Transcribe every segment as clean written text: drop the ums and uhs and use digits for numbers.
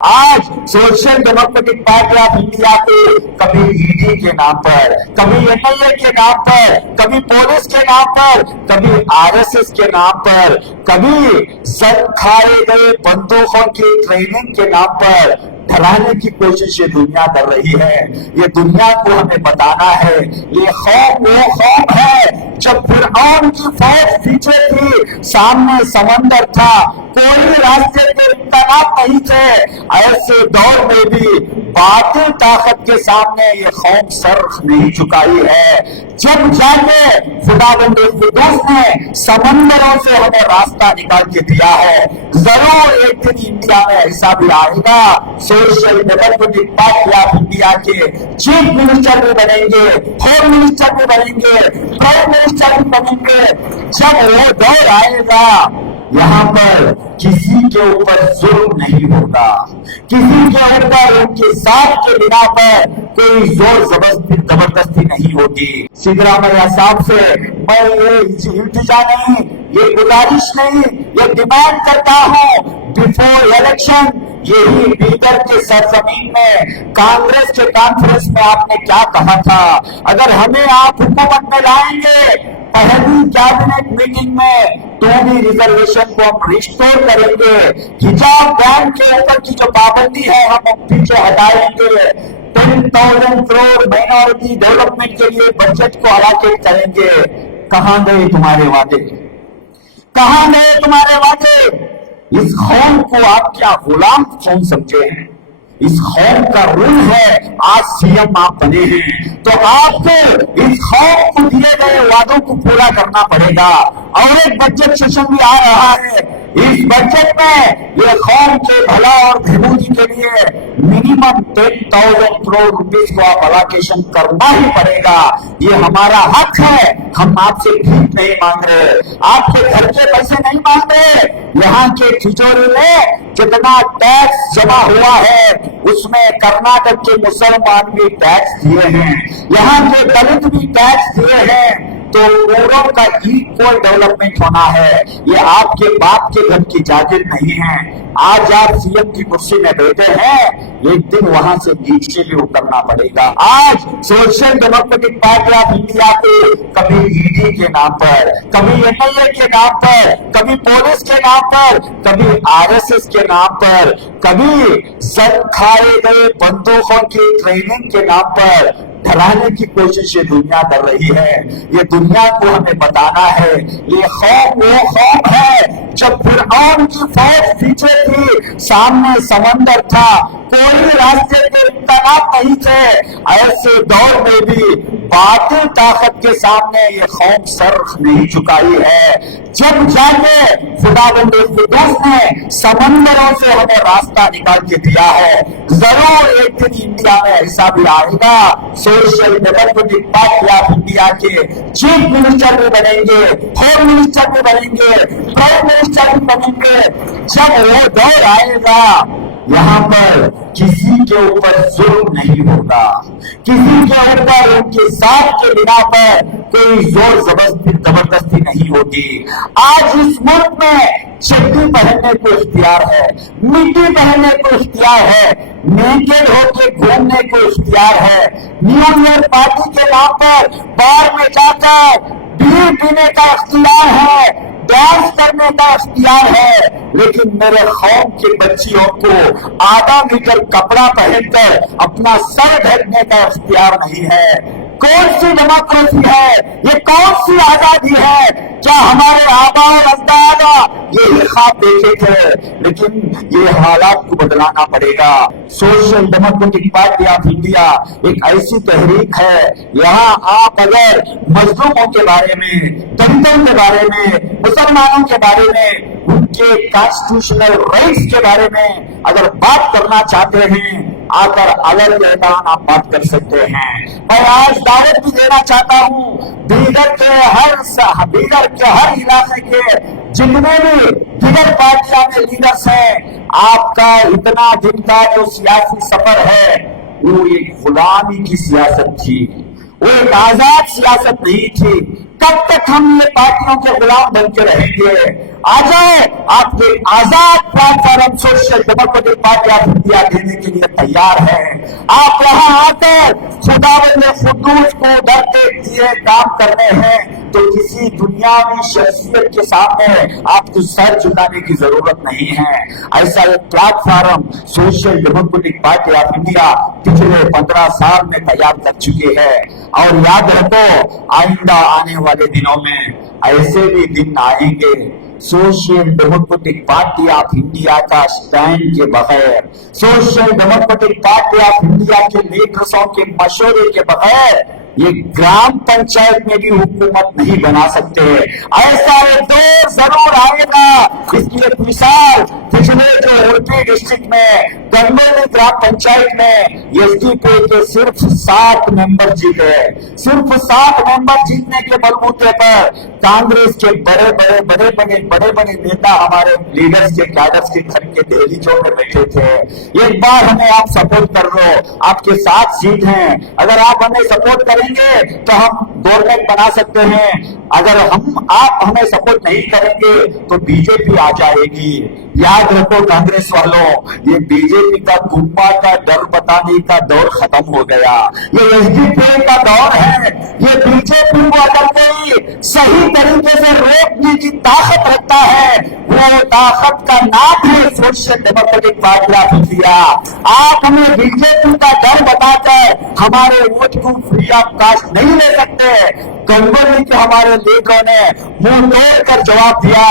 آج social democratic party of India کے کبھی ایڈی کے نام پر، کبھی MLA کے نام پر، کبھی پولیس کے نام پر، کبھی RSS کے نام پر، کبھی سر کھائے گئے بندوقوں کی ٹریننگ کے نام پر ڈرانے کی کوشش یہ دنیا کر رہی ہے۔ یہ دنیا کو ہمیں بتانا ہے یہ خوف وہ خوف ہے جب فرعون کی فوج پیچھے تھی، سامنے سمندر تھا، کوئی راستے کے امکانات نہیں تھے، ایسے دور میں بھی باطل طاقت کے سامنے یہ قوم سر نہیں جھکائی ہے۔ جب جا کے خداوند قدوس نے سمندروں سے ہمیں راستہ نکال کے دیا ہے، ضرور ایک دن انڈیا میں ایسا بھی آئے گا، social democratic party of India کے چیف منسٹر بھی بنیں گے، ہوم منسٹر بھی بنیں گے، پرائم منسٹر بھی بنیں گے۔ جب وہ دور آئے گا یہاں پر کسی کے اوپر ظلم نہیں ہوگا، کسی کے اوپر ان کے ساتھ کے بنا پر کوئی زور زبردستی نہیں ہوگی۔ سدھرامیا صاحب سے میں یہ التجا نہیں، یہ گزارش نہیں، یہ ڈیمانڈ کرتا ہوں بیفور الیکشن یہی بیدر کے سرزمین میں کانگریس کے کانفرنس میں آپ نے کیا کہا تھا، اگر ہمیں آپ حکومت میں لائیں گے پہلی کیبنٹ میٹنگ میں تو بھی ریزرویشن کو ہم ریسٹور کریں گے، حجاب بین کے اوپر کی جو پابندی ہے ہم پیچھے ہٹائیں گے، 10,000 کروڑ مائنورٹی ڈیولپمنٹ کے لیے بجٹ کو الاکیٹ کریں گے۔ کہاں گئے تمہارے وعدے، کہاں گئے تمہارے وعدے؟ اس قوم کو آپ کیا غلام قوم سمجھے ہیں؟ اس قوم کا رول ہے آج CM آپ بنے ہیں تو آپ کو اس قوم کو دیے گئے وعدوں کو پورا کرنا پڑے گا۔ اور ایک بجٹ سیشن بھی آ رہا ہے، اس بجٹ میں یہ قوم کے بھلا اور بہبودی کے لیے منیمم 10,000 کروڑ روپیز کو آپ الاکیشن کرنا ہی پڑے گا۔ یہ ہمارا حق ہے، ہم آپ سے بھیک نہیں مانگ رہے، آپ کے گھر کے پیسے نہیں مانگ رہے۔ یہاں کے تجوری میں جتنا ٹیکس جمع ہوا ہے اس میں کرناٹک کے مسلمان بھی ٹیکس دیے ہیں، یہاں کے دلت بھی ٹیکس دیے ہیں، تو پوروں کا ایکول ڈیولپمنٹ ہونا ہے۔ یہ آپ کے باپ کے گھر کی جاگیر نہیں ہے۔ آج آپ CM کی کرسی میں بیٹھے ہیں، ایک دن وہاں سے نیچے بھی اترنا پڑے گا۔ آج social democratic party of India کے کبھی ED کے نام پر، کبھی MLA کے نام پر، کبھی پولیس کے نام پر، کبھی RSS کے نام پر، کبھی سر کھائے گئے بندوقوں کی ٹریننگ کے نام پر ڈرانے کی کوشش یہ دنیا کر رہی ہے۔ یہ دنیا کو ہمیں بتانا ہے یہ خوف وہ خوف ہے جب فرعون کی فوج پیچھے تھی، سامنے سمندر تھا، کوئی راستے کے امکانات نہیں تھے، ایسے دور میں بھی باطل طاقت کے سامنے یہ قوم سر نہیں جھکائی ہے۔ جب جا کے خداوند قدوس نے سمندروں سے ہمیں راستہ نکال کے دیا ہے، ضرور ایک دن انڈیا میں ایسا بھی آئے گا، social democratic party of India کے چیف منسٹر بھی بنیں گے، ہوم منسٹر بھی بنیں گے، پرائم منسٹر بھی بنیں گے۔ جب وہ دور آئے گا یہاں پر کسی کے اوپر ظلم نہیں ہوگا، کسی کے اوپر ان کے ساتھ کے بنا پر کوئی زور زبردستی نہیں ہوگی۔ آج اس ملک میں چڈی پہننے کو اختیار ہے، مٹی پہننے کو اختیار ہے، نیکڈ ہو کے گھومنے کو اختیار ہے، نیو ایئر پارٹی کے نام پر بار میں جا کر بیڑی پینے کا اختیار ہے، ڈانس کرنے کا اختیار ہے، لیکن میرے قوم کی بچیوں کو آدھا میٹر کپڑا پہن کر اپنا سر ڈھکنے کا اختیار نہیں ہے۔ کون سی ڈیموکریسی ہے یہ؟ کون سی آزادی ہے؟ کیا ہمارے آبا و اجداد یہی خواب دیکھے تھے؟ لیکن یہ حالات کو بدلانا پڑے گا۔ Social democratic party of India ایک ایسی تحریک ہے، یہاں آپ اگر مظلوموں کے بارے میں، دلتوں کے بارے میں، مسلمانوں کے بارے میں، ان کے کانسٹیٹیوشنل رائٹس کے بارے میں اگر بات کرنا چاہتے ہیں آ کر الگ میدان آپ بات کر سکتے ہیں۔ اور آج دعوت بھی دینا چاہتا ہوں بیدر کے ہر علاقے کے جتنے بھی دیگر پارٹیاں کے لیڈرز ہیں، آپ کا اتنا دن کا جو سیاسی سفر ہے وہ ایک غلامی کی سیاست تھی، وہ ایک آزاد سیاست نہیں تھی۔ कब तक हम ये पार्टियों के गुलाम बन के रहेंगे? आ जाए, आपके आजाद platform social democratic party of India देने के लिए तैयार है। आप वहां आकर खुदावंद खुद्दूस को डर के दिए काम करने हैं तो किसी दुनियावी शख्सियत के सामने आपको सर झुकाने की जरूरत नहीं है। ऐसा एक platform social democratic party of India पिछले 15 साल में तैयार कर चुकी है। और याद रखो, आइंदा आने वाले दिनों में ऐसे भी दिन आएंगे social democratic party of India का स्टैंड के बगैर, social democratic party of India के लीडर्सों के मशवरे के बगैर ये ग्राम पंचायत में भी हुकूमत नहीं बना सकते। ऐसा एक दौर जरूर आएगा। इसकी एक मिसाल पिछले जो उड़पी डिस्ट्रिक्ट में गंगोली ग्राम पंचायत में एसडीपी के सिर्फ 7 मेंबर जीते। सिर्फ 7 मेंबर जीतने के बलबूते पर कांग्रेस के बड़े बड़े नेता हमारे लीडर्स के कैडर्स के घर के डेली चौक में बैठे थे। एक बार हमें आप सपोर्ट कर लो, आपके 7 सीट हैं, अगर आप हमें सपोर्ट करेंगे तो हम गवर्नमेंट बना सकते हैं। अगर आप हमें सपोर्ट नहीं करेंगे तो बीजेपी आ जाएगी। याद रखो कांग्रेस वालों, ये बीजेपी का गुम्बा का डर बताने का दौर खत्म हो गया। ये एसडीपी का दौर है। ये बीजेपी को अगर कोई सही तरीके से रोकने की ताकत रखता है, वो ताकत का नाम है social democratic party of India. आप हमें बीजेपी का डर बताकर हमारे वोट को फ्री ऑफ कास्ट नहीं ले सकते। गंगोली के हमारे लीडरों ने मुंह तोड़ कर जवाब दिया,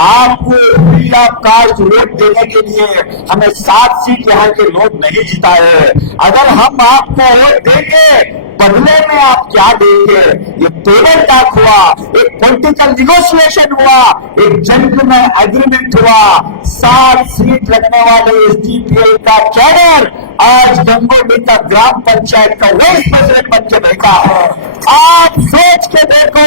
आपको फ्री ऑफ कास्ट वोट देने के लिए हमें 7 सीट यहाँ के लोग नहीं जिताए। अगर हम आपको वोट देंगे बदले में आप क्या देंगे? ये टेबल टॉक हुआ, एक पॉलिटिकल निगोशिएशन हुआ, एक जेंटलमैन एग्रीमेंट हुआ। 7 सीट रखने वाले एसडीपीआई का कैडर आज गंगोली का ग्राम पंचायत का वाइस प्रेसिडेंट बन के बैठा है। आप सोच के देखो,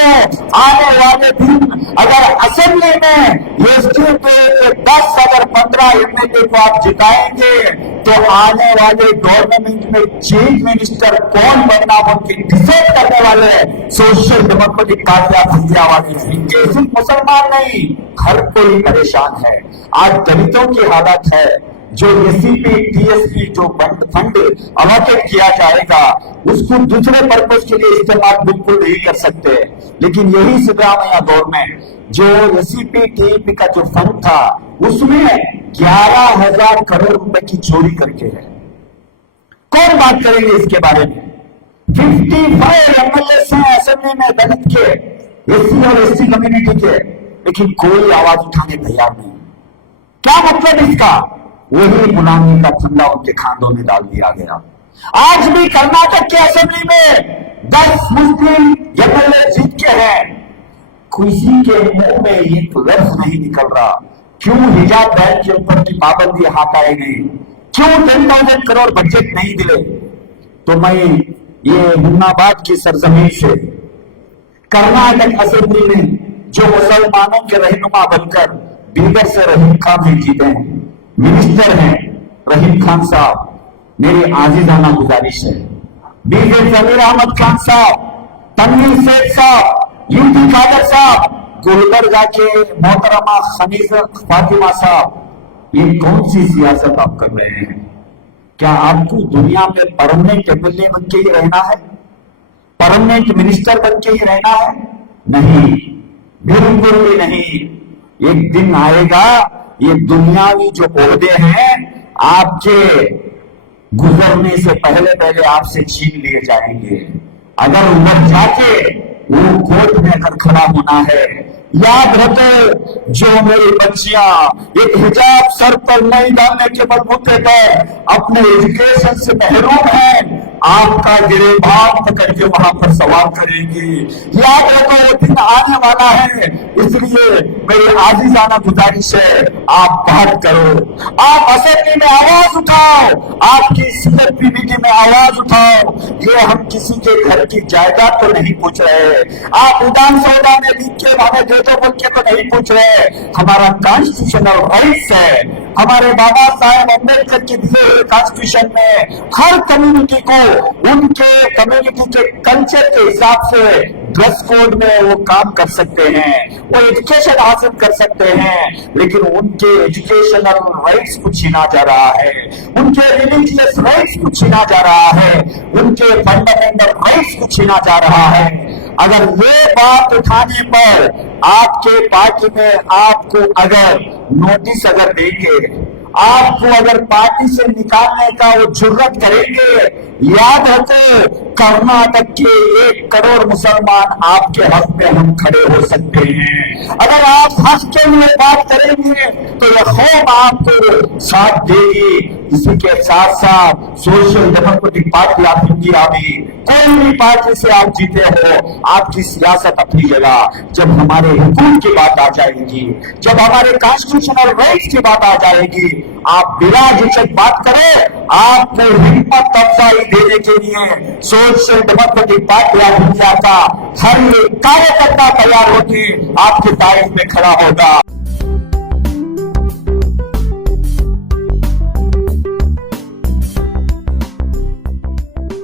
आने वाले दिन अगर असेंबली में एसडीपीआई के 10 अगर 15 एमएलए को आप जिताएंगे तो आने वाले गवर्नमेंट में चीफ मिनिस्टर कौन बनना उनकी डिसाइड करने वाले social democratic party of India वाले रहेंगे। सिर्फ मुसलमान नहीं, हर कोई परेशान है। आज दलितों की हालत है। जो एससीपी टीएसपी जो फंड अलॉकेट किया जाएगा उसको दूसरे पर्पज के लिए इस्तेमाल बिल्कुल नहीं कर सकते। लेकिन यही सिद्धरामैया दौर में जो एससीपी टीएसपी का जो फंड था उसमें 11,000 करोड़ रुपए की चोरी करके है। कौन बात करेंगे इसके बारे में? 55 एमएलए हैं असेंबली में दलित के, एससी और एसटी कम्युनिटी के, लेकिन कोई आवाज उठाने तैयार नहीं। क्या मतलब इसका? वही गुलामी का फंदा उनके खानों में डाल दिया गया। आज भी कर्नाटक के असेंबली में 10 मुस्लिम एमएलए जीत के हैं, किसी के मुंह में एक लफ्ज नहीं निकल रहा। क्यों हिजाब बैन के ऊपर की पाबंदी हटाई गई? क्यों 10,000 करोड़ बजट नहीं दिले? तो मैं ये मुन्नाबाद की सरजमीन से कर्नाटक असेंबली में जो मुसलमानों के रहनुमा बनकर बीदर से रहीम खान जी जीते हैं, मिनिस्टर हैं रहीम खान साहब, मेरी आजीजाना गुजारिश है बीजे जमीर अहमद खान साहब, तनवीर शेख साहब, यूटी कादर साहब, गुलबर्गा के मोहतरमा खनीजा फातिमा साहब, ये कौन सी सियासत आप कर रहे हैं? क्या आपको दुनिया में परमानेंट एमएलए बन के ही रहना है? परमानेंट मिनिस्टर बन के ही रहना है? नहीं, बिल्कुल भी नहीं। एक दिन आएगा ये दुनियावी जो ओहदे हैं आपके गुजरने से पहले पहले आपसे छीन लिए जाएंगे। अगर उधर जाके वो कोर्ट में अगर खड़ा होना है, याद रखो जो मेरी बच्चियां एक हिजाब सर पर नहीं डालने के बलबूते पर अपने एजुकेशन से महरूम हैं, आपका गिरेबान पकड़ के वहां पर सवाल करेंगी। याद रखो वो दिन आने वाला है। इसलिए मेरी आजीजाना गुजारिश है, आप बात करो, आप असेंबली में आवाज उठाओ, आपकी सीएपीबीटी में आवाज उठाओ। ये हम किसी के घर की जायदाद तो नहीं पूछ रहे, आप उदान सौदा में लिख के हमें दे दो बोल के तो नहीं पूछ रहे। हमारा कॉन्स्टिट्यूशनल राइट्स है, हमारे बाबा साहेब अम्बेडकर के दिए हुए कॉन्स्टिट्यूशन में हर कम्युनिटी को उनके कम्युनिटी के कल्चर के हिसाब से ड्रेस कोड में वो काम कर सकते हैं, वो एजुकेशन हासिल कर सकते हैं, लेकिन उनके एजुकेशनल राइट्स को छीना जा रहा है, उनके रिलीजियस राइट्स को छीना जा रहा है, उनके फंडामेंटल राइट्स को छीना जा रहा है। अगर ये बात उठाने पर आपके पार्टी में आपको अगर नोटिस अगर देंगे, आपको अगर पार्टी से निकालने का वो जुर्रत करेंगे, याद रखो कर्नाटक के 1 करोड़ मुसलमान आपके हक में हम खड़े हो सकते हैं। अगर आप हक के लिए बात करेंगे तो यह कौम आपको साथ देगी। इसी के साथ साथ social democratic party of India भी, कोई भी पार्टी से आप जीते हो, आपकी सियासत अपनी जगह, जब हमारे हुकूक की बात आ जाएगी, जब हमारे कॉन्स्टिट्यूशनल राइट्स की बात आ जाएगी, आप बिना झिझक बात करें। आपको हिम्मत अफजाई देने के लिए social democratic party of India का हर एक कार्यकर्ता तैयार होकर आपके तारीफ में खड़ा होगा।